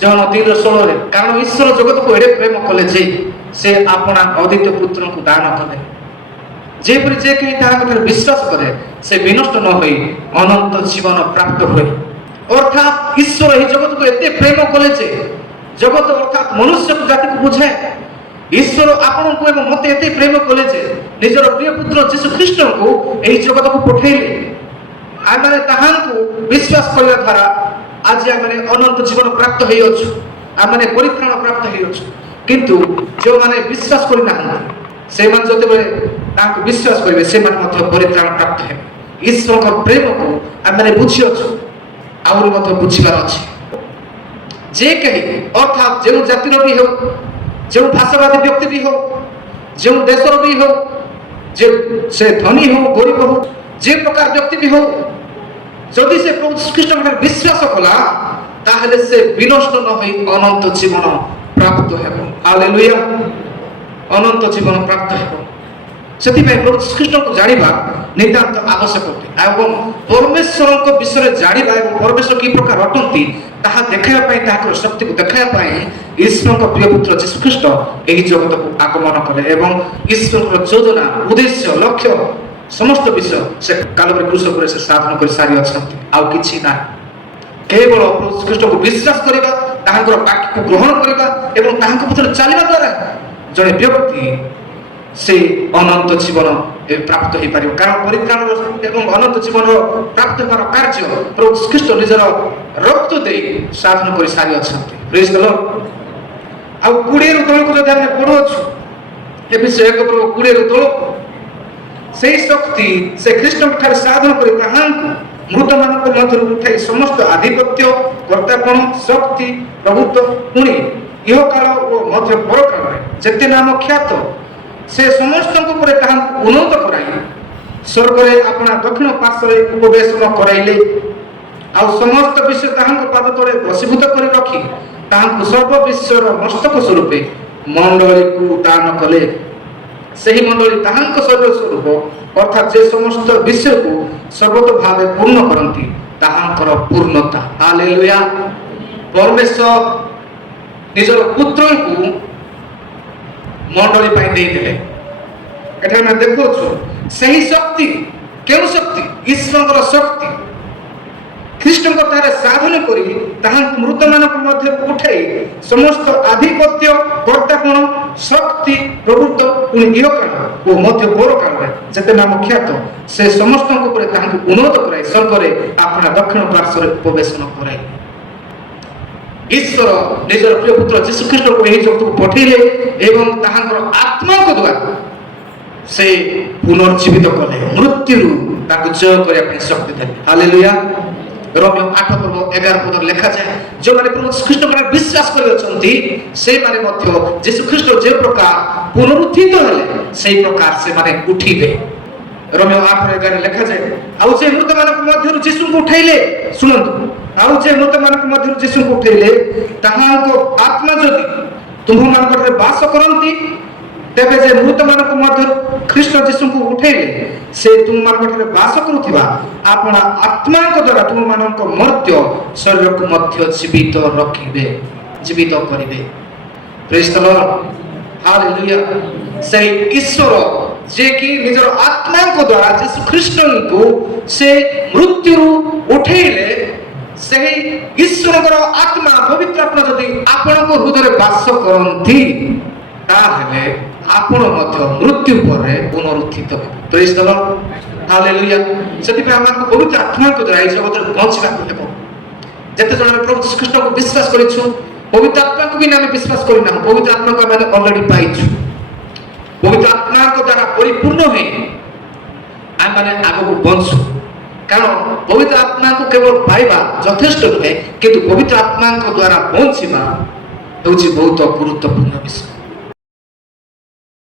John 3:16 କାରଣ ଈଶ୍ୱର ଜଗତକୁ ଏଡ଼େ ପ୍ରେମ କଲେ ଯେ ସେ ଆପଣା ଅଦ୍ୱିତୀୟ ପୁତ୍ରଙ୍କୁ ଦାନ କଲେ, ଯେପରି ଯେ କେହି ତାହାଙ୍କଠାରେ ବିଶ୍ୱାସ କରେ ସେ ବିନଷ୍ଟ ନ ହୋଇ ଅନନ୍ତ ଜୀବନ ପ୍ରାପ୍ତ ହୁଏ। ଅର୍ଥାତ୍ ଈଶ୍ୱର ଏହି ଜଗତକୁ ଏତେ ପ୍ରେମ କଲେ ଯେ, ଜଗତ ଅର୍ଥାତ୍ ମନୁଷ୍ୟ ଜାତିକୁ ବୁଝାଏ, ଈଶ୍ୱର ଆପଣଙ୍କୁ ଏବଂ ମୋତେ ଏତେ ପ୍ରେମ କଲେ ଯେ ନିଜର ପ୍ରିୟ ପୁତ୍ର ଯୀଶୁ ଖ୍ରୀଷ୍ଟଙ୍କୁ ଏହି ଜଗତକୁ ପଠାଇଲେ। ଆମେ ତାହାଙ୍କୁ ବିଶ୍ୱାସ କରିବା ଦ୍ୱାରା ଆଜି ଆମେ ଅନନ୍ତ ଜୀବନ ପ୍ରାପ୍ତ ହେଇଅଛୁ, ଆମେ ପରିତ୍ରାଣ ପ୍ରାପ୍ତ ହେଇଅଛୁ। କିନ୍ତୁ ଯେଉଁମାନେ ବିଶ୍ୱାସ କରିନାହାନ୍ତି ସେମାନେ ଯେତେବେଳେ ତାଙ୍କୁ ବିଶ୍ୱାସ କରିବେ ସେମାନେ ମଧ୍ୟ ପରିତ୍ରାଣ ପ୍ରାପ୍ତ ହେବେ। ଈଶ୍ୱରଙ୍କ ପ୍ରେମକୁ ଆମେ ବୁଝିଅଛୁ, ଆହୁରି ମଧ୍ୟ ବୁଝିବାର ଅଛି। ଯେ କେହି ଅର୍ଥାତ୍ ଯେଉଁ ଜାତିର ବି ହେଉ, ଯେଉଁ ଭାଷାବାଦୀ ବ୍ୟକ୍ତି ବି ହେଉ, ଯେଉଁ ଦେଶର ବି ହେଉ, ଯେ ସେ ଧନୀ ହେଉ ଗରିବ ହେଉ, ଯେ ପ୍ରକାର ବ୍ୟକ୍ତି ବି ହେଉ, ଯଦି ସେ ପ୍ରଭୁ ଖ୍ରୀଷ୍ଟଙ୍କଠାରେ ବିଶ୍ୱାସ କଲା ତାହେଲେ ସେ ବିନଷ୍ଟ ନ ହୋଇ ଅନନ୍ତ ଜୀବନ ପ୍ରାପ୍ତ ହେବ। ହାଲେଲୁୟା, ଅନନ୍ତ ଜୀବନ ପ୍ରାପ୍ତ ହେବ। ସେଥିପାଇଁ ପ୍ରଭୁ ଖ୍ରୀଷ୍ଟଙ୍କୁ ଜାଣିବା ନିତାନ୍ତ ଆବଶ୍ୟକ ଅଟେ ଏବଂ ପରମେଶ୍ୱରଙ୍କ ବିଷୟରେ ଜାଣିବା ଏବଂ ପରମେଶ୍ୱର କି ପ୍ରକାର ଅଟନ୍ତି ତାହା ଦେଖାଇବା ପାଇଁ, ତାହାଙ୍କର ଶକ୍ତିକୁ ଦେଖାଇବା ପାଇଁ ଈଶ୍ୱରଙ୍କ ପ୍ରିୟ ପୁତ୍ର ଯୀଶୁ ଖ୍ରୀଷ୍ଟ ଏହି ଜଗତକୁ ଆଗମନ କଲେ ଏବଂ ଈଶ୍ୱରଙ୍କର ଯୋଜନା, ଉଦ୍ଦେଶ୍ୟ, ଲକ୍ଷ୍ୟ ସମସ୍ତ ବିଷୟ ସେ କାଲବାରୀ କ୍ରୁଶ ଉପରେ ସେ ସାଧନ କରି ସାରିଅଛନ୍ତି। ଆଉ କିଛି ନାହିଁ, କେବଳ ପ୍ରଭୁ ଖ୍ରୀଷ୍ଟକୁ ବିଶ୍ୱାସ କରିବା, ତାହାଙ୍କର ବାକ୍ୟକୁ ଗ୍ରହଣ କରିବା ଏବଂ ତାହାଙ୍କ ପଛରେ ଚାଲିବା ଦ୍ୱାରା ଜଣେ ବ୍ୟକ୍ତି ସେ ଅନନ୍ତ ଜୀବନ ପ୍ରାପ୍ତ ହେଇପାରିବ। କାରଣ ପରିତ୍ରାଣ ଏବଂ ଅନନ୍ତ ଜୀବନ ପ୍ରାପ୍ତ ହେବାର କାର୍ଯ୍ୟ ପ୍ରଭୁ ଖ୍ରୀଷ୍ଟ ନିଜର ରକ୍ତ ଦେଇ ସାଧନ କରି ସାରିଅଛନ୍ତି। ପ୍ରେଜ୍ ଦ ଲର୍ଡ। ଆଉ 20 ତଳକୁ ଯଦି ଆମେ ପଢୁଅଛୁ ଏଫେସୀୟ 1:20 ତଳକୁ, ସେହି ଶକ୍ତି ସେ ଖ୍ରୀଷ୍ଟଙ୍କ ଠାରେ ସାଧନ କରି ତାହାଙ୍କୁ ମୃତମାନଙ୍କ ମଧ୍ୟରୁ ଉଠାଇ ସମସ୍ତ ଆଧିପତ୍ୟ, କର୍ତ୍ତାପଣ, ଶକ୍ତି, ପ୍ରଭୁତ୍ୱ, ପୁଣି ଇହକାଳ ଓ ମଧ୍ୟ ପରକାଳରେ ଯେତେ ନାମ ଖ୍ୟାତ ସେ ସମସ୍ତଙ୍କ ଉପରେ ତାହାଙ୍କୁ ଉନ୍ନତ କରାଇ ସ୍ୱର୍ଗରେ ଆପଣା ଦକ୍ଷିଣ ପାର୍ଶ୍ୱରେ ଉପବେଶନ କରାଇଲେ। ଆଉ ସମସ୍ତ ବିଷୟ ତାହାଙ୍କ ପାଦ ତଳେ ବଶୀଭୂତ କରି ରଖି ତାହାଙ୍କୁ ସର୍ବ ବିଶ୍ୱର ମସ୍ତକ ସ୍ୱରୂପେ ମଣ୍ଡଳୀକୁ ଦାନ କଲେ। ସେହି ମଣ୍ଡଳୀ ତାହାଙ୍କ ଶରୀର ସ୍ୱରୂପ ଅର୍ଥାତ୍ ଯେ ସମସ୍ତ ବିଷୟକୁ ସର୍ବତ ଭାବେ ପୂର୍ଣ୍ଣ କରନ୍ତି ତାହାଙ୍କର ପୂର୍ଣ୍ଣତା। ହାଲେଲୁୟା। ପରମେଶ୍ୱର ନିଜର ପୁତ୍ରଙ୍କୁ ମଣ୍ଡଳୀ ପାଇଁ ଦେଇଦେଲେ। ଏଠାରେ ଆମେ ଦେଖୁଛୁ ସେହି ଶକ୍ତି, କେଉଁ ଶକ୍ତି? ଈଶ୍ୱରଙ୍କର ଶକ୍ତି ଖ୍ରୀଷ୍ଟଙ୍କ ଠାରେ ସାଧନ କରି ତାହାଙ୍କୁ ମୃତମାନଙ୍କ ମଧ୍ୟରୁ ଉଠାଇ ସମସ୍ତ ଆଧିପତ୍ୟ, କର୍ତ୍ତାପଣ, ଶକ୍ତି, ପ୍ରଭୁତ୍ୱ, ପୁଣି ଇହକାଳ ଓ ମଧ୍ୟ ପରକାଳରେ ଯେତେ ନାମ ଖ୍ୟାତ ସେ ସମସ୍ତଙ୍କ ଉପରେ ତାହାଙ୍କୁ ଉନ୍ନତ କରାଇ ସ୍ୱର୍ଗରେ ଆପଣା ଦକ୍ଷିଣ ପାର୍ଶ୍ୱରେ ଉପବେଶନ କରାଇ। ଈଶ୍ୱର ନିଜର ପ୍ରିୟ ପୁତ୍ର ଯୀଶୁ ଖ୍ରୀଷ୍ଟଙ୍କୁ ଏହି ଜଗତକୁ ପଠାଇଲେ ଏବଂ ତାହାଙ୍କର ଆତ୍ମାଙ୍କ ଦ୍ୱାରା ସେ ପୁନର୍ଜୀବିତ କଲେ, ମୃତ୍ୟୁରୁ ତାଙ୍କୁ ଜୟ କରିବା ପାଇଁ ଶକ୍ତି ଦେଲେ। ହାଲେଲୁୟା। ରୋମିଓ 8:11 ଲେଖାଯାଏ, ଯେଉଁମାନେ ପ୍ରଭୁ ଖ୍ରୀଷ୍ଟଙ୍କର ବିଶ୍ୱାସ କରିଅଛନ୍ତି ସେମାନେ ମଧ୍ୟ ଯୀଶୁ ଖ୍ରୀଷ୍ଟ ଯେ ପ୍ରକାର ପୁନରୁତ୍ଥିତ ହେଲେ ସେହି ପ୍ରକାର ସେମାନେ ଉଠିବେ। ରୋମିଓ 8:11 ଲେଖାଯାଏ, ଆଉ ଯେ ମୃତମାନଙ୍କ ମଧ୍ୟରୁ ଯୀଶୁଙ୍କୁ ଉଠାଇଲେ, ଶୁଣନ୍ତୁ, ଆଉ ଯେ ମୃତମାନଙ୍କ ମଧ୍ୟରୁ ଯୀଶୁଙ୍କୁ ଉଠାଇଲେ ତାହାଙ୍କ ଆତ୍ମା ଯଦି ତୁମ୍ଭମାନଙ୍କଠାରେ ବାସ କରନ୍ତି ତେବେ ଯେ ମୃତମାନଙ୍କ ମଧ୍ୟରୁ ଖ୍ରୀଷ୍ଟ ଯୀଶୁଙ୍କୁ ଉଠାଇଲେ ସେ ତୁମମାନଙ୍କଠାରେ ବାସ କରୁଥିବା ଆପଣା ଆତ୍ମାଙ୍କ ଦ୍ୱାରା ତୁମମାନଙ୍କ ମର୍ତ୍ତ୍ୟ ଶରୀରକୁ ମଧ୍ୟ ଜୀବିତ ରଖିବେ, ଜୀବିତ କରିବେ। ପ୍ରେଜ୍ ଦ ଲର୍ଡ। ହାଲେଲୁୟା। ସେହି ଈଶ୍ୱର ଯେ କି ନିଜର ଆତ୍ମାଙ୍କ ଦ୍ୱାରା ଯୀଶୁ ଖ୍ରୀଷ୍ଟଙ୍କୁ ସେ ମୃତ୍ୟୁରୁ ଉଠାଇଲେ, ସେହି ଈଶ୍ୱରଙ୍କର ଆତ୍ମା, ପବିତ୍ର ଆତ୍ମା ଯଦି ଆପଣଙ୍କ ହୃଦୟରେ ବାସ କରନ୍ତି ତାହେଲେ ଆପଣ ମଧ୍ୟ ମୃତ୍ୟୁ ପରେ ପୁନରୁତ୍ଥିତ ହେବେ। ପ୍ରେଜ୍ ଦ ଲର୍ଡ। ହାଲେଲୁୟା। ସେଥିପାଇଁ ଆମକୁ ପବିତ୍ର ଆତ୍ମାଙ୍କ ଦ୍ୱାରା ଏହି ଜଗତରେ ପହଞ୍ଚିବାକୁ ହେବ। ଯେତେ ଜଣ ଆମେ ପ୍ରଭୁ ଖ୍ରୀଷ୍ଟଙ୍କୁ ବିଶ୍ୱାସ କରିଛୁ, ପବିତ୍ର ଆତ୍ମାକୁ ବି ଆମେ ବିଶ୍ୱାସ କରିନାହୁଁ, ପବିତ୍ର ଆତ୍ମାକୁ ଆମେ ଅଲରେଡି ପାଇଛୁ। ପବିତ୍ର ଆତ୍ମାଙ୍କ ଦ୍ୱାରା ପରିପୂର୍ଣ୍ଣ ହୋଇ ଆମେମାନେ ଆଗକୁ ବଞ୍ଚୁ। କାରଣ ପବିତ୍ର ଆତ୍ମାକୁ କେବଳ ପାଇବା ଯଥେଷ୍ଟ ନୁହେଁ, କିନ୍ତୁ ପବିତ୍ର ଆତ୍ମାଙ୍କ ଦ୍ୱାରା ବଞ୍ଚିବା ହେଉଛି ବହୁତ ଗୁରୁତ୍ୱପୂର୍ଣ୍ଣ ବିଷୟ।